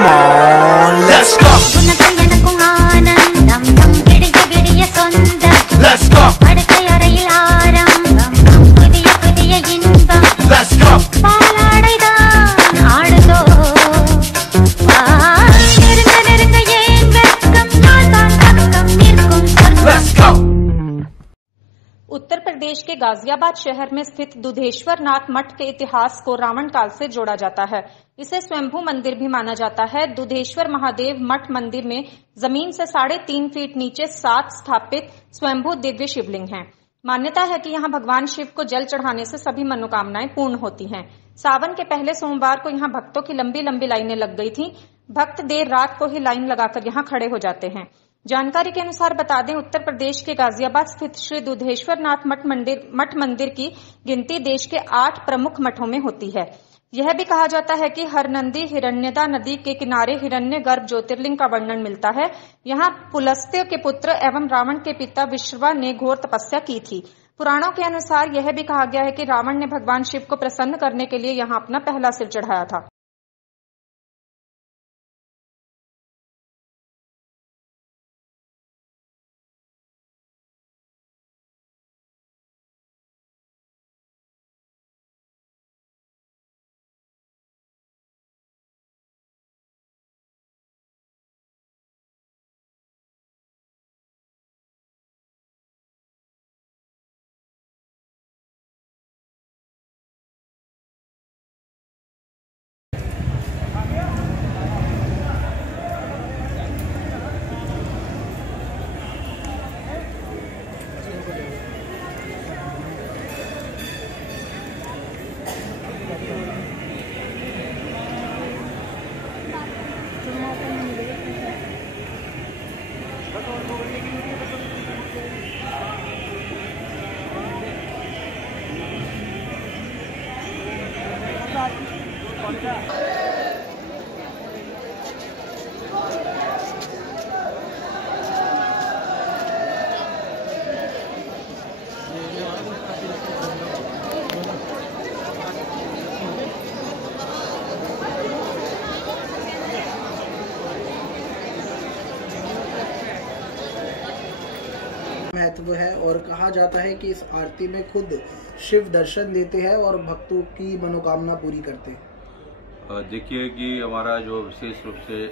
Come on, let's go. Let's go. Let's go. Let's go. Uttar Pradesh के गाजियाबाद शहर में स्थित दुधेश्वर नाथ मठ के इतिहास को रावण काल से जोड़ा जाता है। इसे स्वयंभू मंदिर भी माना जाता है। दुधेश्वर महादेव मठ मंदिर में जमीन से 3.5 फीट नीचे 7 स्थापित स्वयंभू दिव्य शिवलिंग हैं। मान्यता है कि यहाँ भगवान शिव को जल चढ़ाने से सभी मनोकामनाएं पूर्ण होती हैं। सावन के पहले सोमवार को यहाँ भक्तों की लंबी लंबी लाइनें लग गई थी। भक्त देर रात को ही लाइन लगाकर यहाँ खड़े हो जाते हैं। जानकारी के अनुसार बता दें, उत्तर प्रदेश के गाजियाबाद स्थित श्री दुधेश्वर नाथ मठ मंदिर की गिनती देश के 8 प्रमुख मठों में होती है। यह भी कहा जाता है कि हरनंदी हिरण्यदा नदी के किनारे हिरण्य गर्भ ज्योतिर्लिंग का वर्णन मिलता है। यहाँ पुलस्त्य के पुत्र एवं रावण के पिता विश्रवा ने घोर तपस्या की थी। पुराणों के अनुसार यह भी कहा गया है कि रावण ने भगवान शिव को प्रसन्न करने के लिए यहाँ अपना पहला सिर चढ़ाया था। महत्व है और कहा जाता है कि इस आरती में खुद शिव दर्शन देते हैं और भक्तों की मनोकामना पूरी करते हैं। देखिए कि हमारा जो विशेष रूप से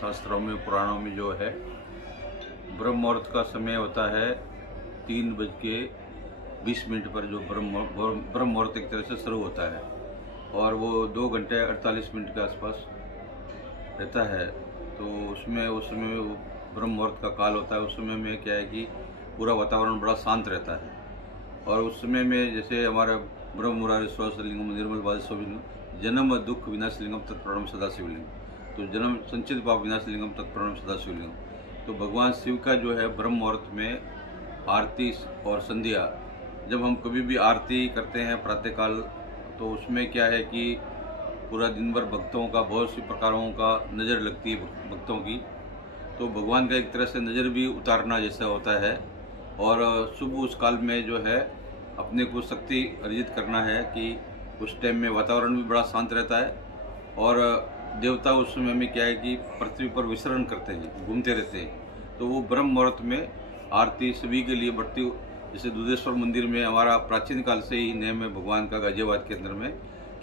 शास्त्रों में पुराणों में जो है ब्रह्म मुहूर्त का समय होता है 3:20 पर जो ब्रह्म मुहूर्त एक तरह से शुरू होता है और वो 2 घंटे 48 मिनट के आसपास रहता है। तो उस समय वो ब्रह्म मुहूर्त का काल होता है। उस समय में क्या है कि पूरा वातावरण बड़ा शांत रहता है और उस समय में जैसे हमारा ब्रह्म मुरारी सहस्रलिंगम निर्मल बादशोलिंगम जन्म दुख विनाशलिंगम तत्प्रणम सदाशिवलिंगम, तो जन्म संचित पाप विनाशलिंगम तत्प्रणम सदाशिवलिंगम। तो भगवान शिव का जो है ब्रह्म मुहूर्त में आरती और संध्या, जब हम कभी भी आरती करते हैं प्रातःकाल, तो उसमें क्या है कि पूरा दिन भर भक्तों का बहुत सी प्रकारों का नज़र लगती है भक्तों की। तो भगवान का एक तरह से नज़र भी उतारना जैसा होता है और शुभ उस काल में जो है अपने को शक्ति अर्जित करना है कि उस टाइम में वातावरण भी बड़ा शांत रहता है और देवता उस समय में क्या है कि पृथ्वी पर विचरण करते हैं, घूमते रहते हैं। तो वो ब्रह्म मुहूर्त में आरती सभी के लिए बढ़ती, जैसे दुधेश्वर मंदिर में हमारा प्राचीन काल से ही नियम है भगवान का गाजियाबाद के अंदर में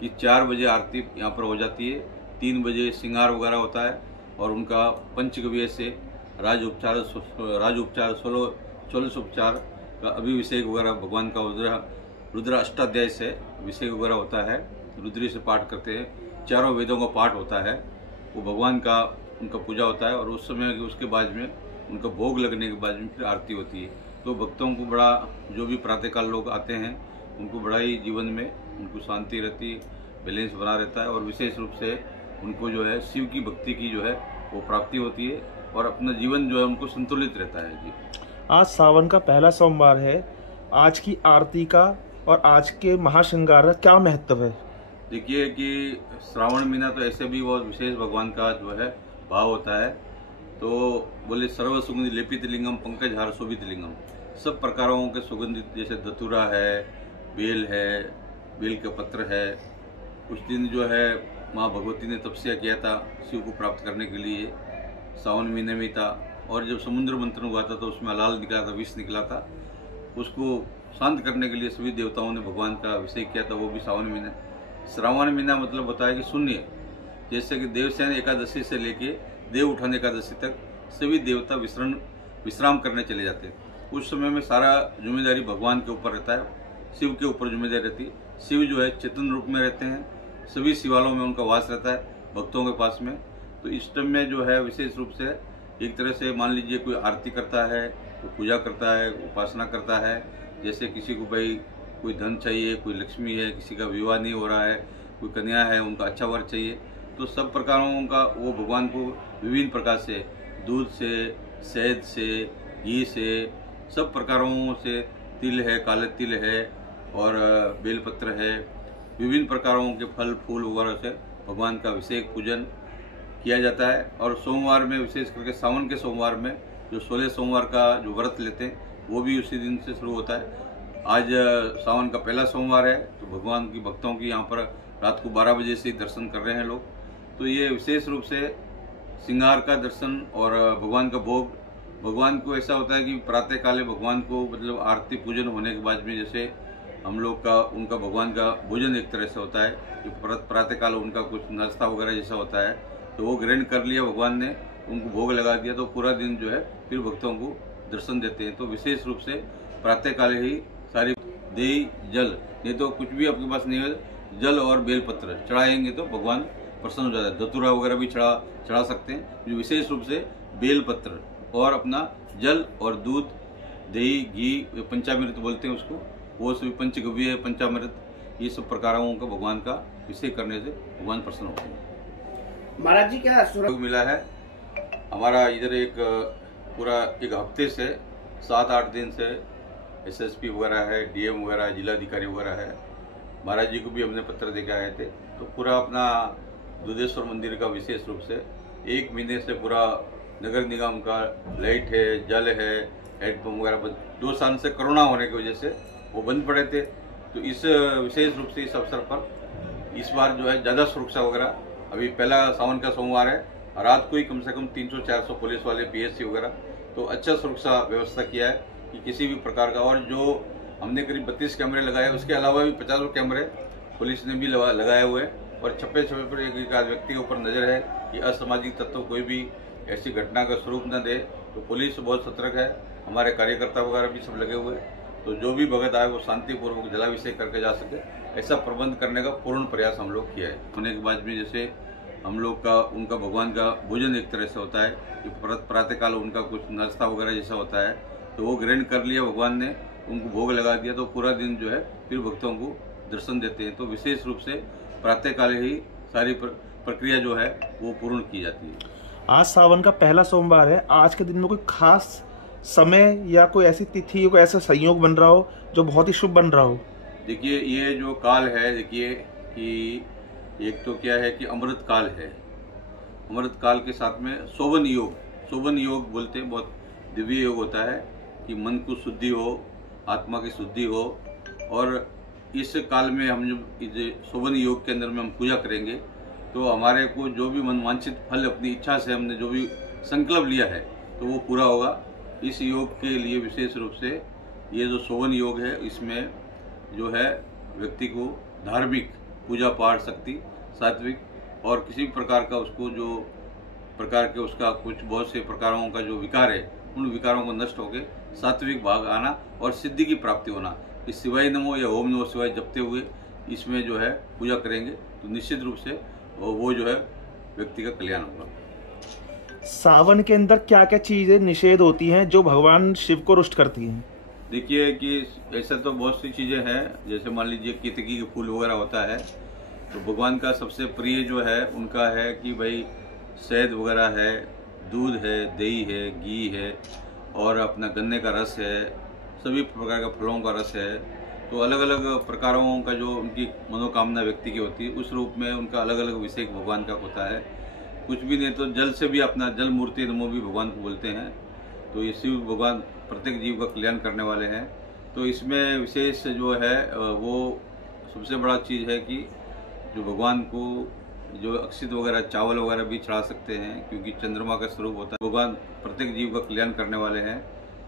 कि 4 बजे आरती यहाँ पर हो जाती है, 3 बजे श्रृंगार वगैरह होता है और उनका पंचगव्य से राज उपचार 16 उपचार का अभिषेक वगैरह भगवान का रुद्र अष्टाध्याय से अभिषेक वगैरह होता है, रुद्री से पाठ करते हैं, 4 वेदों का पाठ होता है, वो भगवान का उनका पूजा होता है और उस समय उसके बाद में उनका भोग लगने के बाद में फिर आरती होती है। तो भक्तों को बड़ा, जो भी प्रातःकाल लोग आते हैं उनको बड़ा ही जीवन में उनको शांति रहती है, बैलेंस बना रहता है और विशेष रूप से उनको जो है शिव की भक्ति की जो है वो प्राप्ति होती है और अपना जीवन जो है उनको संतुलित रहता है। जी, आज सावन का पहला सोमवार है, आज की आरती का और आज के महाश्रृंगार का क्या महत्व है? देखिए कि श्रावण महीना तो ऐसे भी बहुत विशेष भगवान का जो है भाव होता है। तो बोले सर्व सुगंधित लेपित लिंगम पंकज हार शोभित लिंगम, सब प्रकारों के सुगंधित, जैसे धतूरा है, बेल का पत्र है, उस दिन जो है माँ भगवती ने तपस्या किया था शिव को प्राप्त करने के लिए, सावन महीने में था। और जब समुद्र मंथन हुआ था तो उसमें अलाल निकला था, विष निकला था। उसको शांत करने के लिए सभी देवताओं ने भगवान का अभिषेक किया था, वो भी सावन महीना। श्रावण महीना मतलब होता है कि शून्य, जैसे कि देवसेन एकादशी से लेके देव उठान एकादशी तक सभी देवता विश्राम करने चले जाते हैं। उस समय में सारा जिम्मेदारी भगवान के ऊपर रहता है, शिव के ऊपर जिम्मेदारी रहती है। शिव जो है चेतन रूप में रहते हैं, सभी शिवालयों में उनका वास रहता है भक्तों के पास में। तो इस टाइम में जो है विशेष रूप से एक तरह से मान लीजिए कोई आरती करता है, कोई पूजा करता है, उपासना करता है। जैसे किसी को भाई कोई धन चाहिए, कोई लक्ष्मी है, किसी का विवाह नहीं हो रहा है, कोई कन्या है, उनका अच्छा वर चाहिए, तो सब प्रकारों का वो भगवान को विभिन्न प्रकार से, दूध से, शहद से, घी से, सब प्रकारों से, तिल है, काले तिल है और बेलपत्र है, विभिन्न प्रकारों के फल फूल वगैरह से भगवान का अभिषेक पूजन किया जाता है। और सोमवार में विशेष करके सावन के सोमवार में जो 16 सोमवार का जो व्रत लेते हैं वो भी उसी दिन से शुरू होता है। आज सावन का पहला सोमवार है, तो भगवान की भक्तों की यहाँ पर रात को 12 बजे से दर्शन कर रहे हैं लोग। तो ये विशेष रूप से श्रृंगार का दर्शन और भगवान का भोग, भगवान को ऐसा होता है कि प्रातः काले भगवान को मतलब आरती पूजन होने के बाद में जैसे हम लोग का उनका भगवान का भोजन एक तरह से होता है कि प्रातः काल उनका कुछ नाश्ता वगैरह जैसा होता है, तो वो ग्रहण कर लिया भगवान ने, उनको भोग लगा दिया, तो पूरा दिन जो है फिर भक्तों को दर्शन देते हैं। तो विशेष रूप से प्रातः काल ही सारी दही जल, नहीं तो कुछ भी आपके पास नहीं है, जल और बेलपत्र चढ़ाएंगे तो भगवान प्रसन्न हो जाता है। धतूरा वगैरह भी चढ़ा सकते हैं। जो विशेष रूप से बेलपत्र और अपना जल और दूध, दही, घी, पंचामृत बोलते हैं उसको, वो सभी पंचगव्य, पंचामृत, ये सब प्रकारों का भगवान का अभिषेक करने से भगवान प्रसन्न होते हैं। महाराज जी क्या सुरक्षा मिला है हमारा इधर एक पूरा एक हफ्ते से 7-8 दिन से एसएसपी वगैरह है, डीएम वगैरह, जिलाधिकारी वगैरह है, महाराज जी को भी हमने पत्र देकर आए थे। तो पूरा अपना दुधेश्वर मंदिर का विशेष रूप से 1 महीने से पूरा नगर निगम का लाइट है, जल है, हेडपम्प वगैरह बंद, 2 साल से कोरोना होने की वजह से वो बंद पड़े थे। तो इस विशेष रूप से इस अवसर पर इस बार जो है ज़्यादा सुरक्षा वगैरह, अभी पहला सावन का सोमवार है, रात को ही कम से कम 300-400 पुलिस वाले, पीएससी वगैरह, तो अच्छा सुरक्षा व्यवस्था किया है कि किसी भी प्रकार का। और जो हमने करीब 32 कैमरे लगाए, उसके अलावा भी 50 कैमरे पुलिस ने भी लगाए हुए हैं। और छप्पे पर एक आध व्यक्ति के ऊपर नजर है कि असामाजिक तत्व कोई भी ऐसी घटना का स्वरूप न दे। तो पुलिस बहुत सतर्क है, हमारे कार्यकर्ता वगैरह भी सब लगे हुए हैं। तो जो भी भगत आए वो शांतिपूर्वक जलाभिषेक करके जा सके, ऐसा प्रबंध करने का पूर्ण प्रयास हम लोग किया है। होने के बाद भी जैसे हम लोग का उनका भगवान का भोजन एक तरह से होता है कि प्रातः काल उनका कुछ नाश्ता वगैरह जैसा होता है, तो वो ग्रहण कर लिया भगवान ने, उनको भोग लगा दिया, तो पूरा दिन जो है फिर भक्तों को दर्शन देते हैं। तो विशेष रूप से प्रातः काल ही सारी प्रक्रिया जो है वो पूर्ण की जाती है। आज सावन का पहला सोमवार है, आज के दिन में कोई खास समय या कोई ऐसी तिथि, कोई ऐसा संयोग बन रहा हो जो बहुत ही शुभ बन रहा हो? देखिए ये जो काल है, देखिए कि एक तो क्या है कि अमृत काल है, अमृत काल के साथ में शोभन योग बोलते हैं, बहुत दिव्य योग होता है कि मन को शुद्धि हो, आत्मा की शुद्धि हो। और इस काल में हम जब इस शोभन योग के अंदर में हम पूजा करेंगे तो हमारे को जो भी मनवांछित फल अपनी इच्छा से हमने जो भी संकल्प लिया है तो वो पूरा होगा। इस योग के लिए विशेष रूप से ये जो शोभन योग है, इसमें जो है व्यक्ति को धार्मिक पूजा पाठ, शक्ति, सात्विक और किसी भी प्रकार का उसको जो प्रकार के उसका कुछ बहुत से प्रकारों का जो विकार है, उन विकारों को नष्ट होकर सात्विक भाग आना और सिद्धि की प्राप्ति होना। इस शिवाय नमो या ओम नमो शिवाय जपते हुए इसमें जो है पूजा करेंगे तो निश्चित रूप से वो जो है व्यक्ति का कल्याण होगा। सावन के अंदर क्या क्या चीजें निषेध होती हैं जो भगवान शिव को रुष्ट करती हैं? देखिए कि ऐसा तो बहुत सी चीजें हैं, जैसे मान लीजिए केतकी के फूल वगैरह होता है, तो भगवान का सबसे प्रिय जो है उनका है कि भाई शहद वगैरह है, दूध है, दही है, घी है और अपना गन्ने का रस है, सभी प्रकार का फलों का रस है। तो अलग अलग प्रकारों का जो उनकी मनोकामना व्यक्ति की होती है उस रूप में उनका अलग अलग अभिषेक भगवान का होता है। कुछ भी नहीं तो जल से भी अपना जल मूर्ति नमो भी भगवान को बोलते हैं। तो ये शिव भगवान प्रत्येक जीव का कल्याण करने वाले हैं। तो इसमें विशेष जो है वो सबसे बड़ा चीज़ है कि जो भगवान को जो अक्षित वगैरह चावल वगैरह भी चढ़ा सकते हैं, क्योंकि चंद्रमा का स्वरूप होता है। भगवान प्रत्येक जीव का कल्याण करने वाले हैं।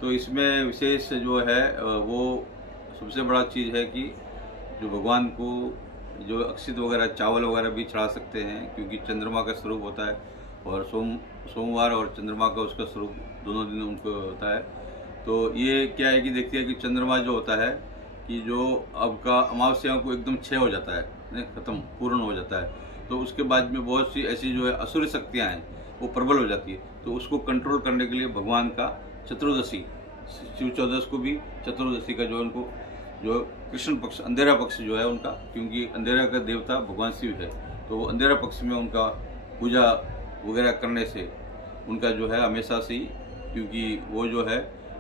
तो इसमें विशेष जो है वो सबसे बड़ा चीज़ है कि जो भगवान को जो अक्षित वगैरह चावल वगैरह भी चढ़ा सकते हैं, क्योंकि चंद्रमा का स्वरूप होता है। और सोमवार और चंद्रमा का उसका स्वरूप दोनों दिन उनको होता है। तो ये क्या है कि देखते हैं कि चंद्रमा जो होता है कि जो आपका अमावस्या को एकदम क्षय हो जाता है, खत्म पूर्ण हो जाता है। तो उसके बाद में बहुत सी ऐसी जो है असुर शक्तियाँ हैं वो प्रबल हो जाती है। तो उसको कंट्रोल करने के लिए भगवान का चतुर्दशी, शिव चौदश को भी चतुर्दशी का जो उनको जो कृष्ण पक्ष अंधेरा पक्ष जो है उनका, क्योंकि अंधेरा का देवता भगवान शिव है, तो वो अंधेरा पक्ष में उनका पूजा वगैरह करने से उनका जो है हमेशा से ही, क्योंकि वो जो है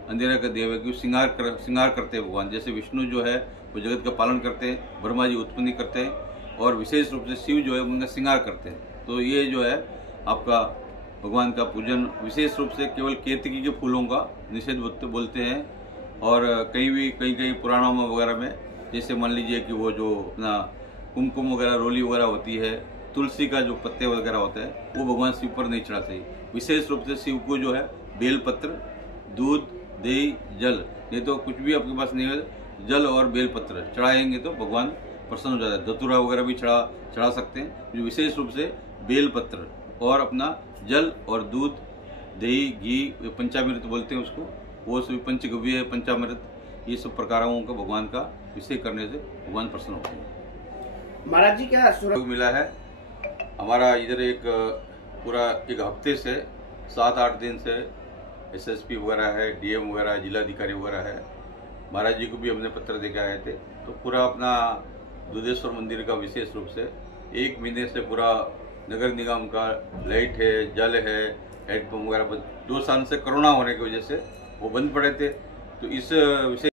अंधेरा का देव है, क्योंकि श्रृंगार करते हैं भगवान। जैसे विष्णु जो है वो जगत का पालन करते हैं, ब्रह्मा जी उत्पत्ति करते हैं, और विशेष रूप से शिव जो है उनका श्रृंगार करते हैं। तो ये जो है आपका भगवान का पूजन विशेष रूप से केवल केतकी के फूलों का निषेध बोलते हैं। और कई पुराणों में वगैरह में, जैसे मान लीजिए कि वो जो अपना कुमकुम वगैरह रोली वगैरह होती है, तुलसी का जो पत्ते वगैरह होते हैं वो भगवान शिव पर नहीं चढ़ाते। विशेष रूप से शिव को जो है बेलपत्र, दूध, दही, जल, नहीं तो कुछ भी आपके पास नहीं है, जल और बेलपत्र चढ़ाएंगे तो भगवान प्रसन्न हो जाता है। धतूरा वगैरह भी चढ़ा सकते हैं। जो विशेष रूप से बेलपत्र और अपना जल और दूध, दही, घी, पंचामृत बोलते हैं उसको, वो सभी पंचगव्य, पंचामृत, ये सब प्रकारों का भगवान का अभिषेक करने से भगवान प्रसन्न होते हैं। महाराज जी क्या सहयोग मिला है हमारा इधर पूरा एक हफ्ते से 7-8 दिन से एसएसपी वगैरह है, डीएम वगैरह, जिलाधिकारी वगैरह है, महाराज जी को भी हमने पत्र देकर आए थे। तो पूरा अपना दुधेश्वर मंदिर का विशेष रूप से 1 महीने से पूरा नगर निगम का लाइट है, जल है, हैंडपम्प वगैरह 2 साल से कोरोना होने की वजह से वो बंद पड़े थे। तो इस विषय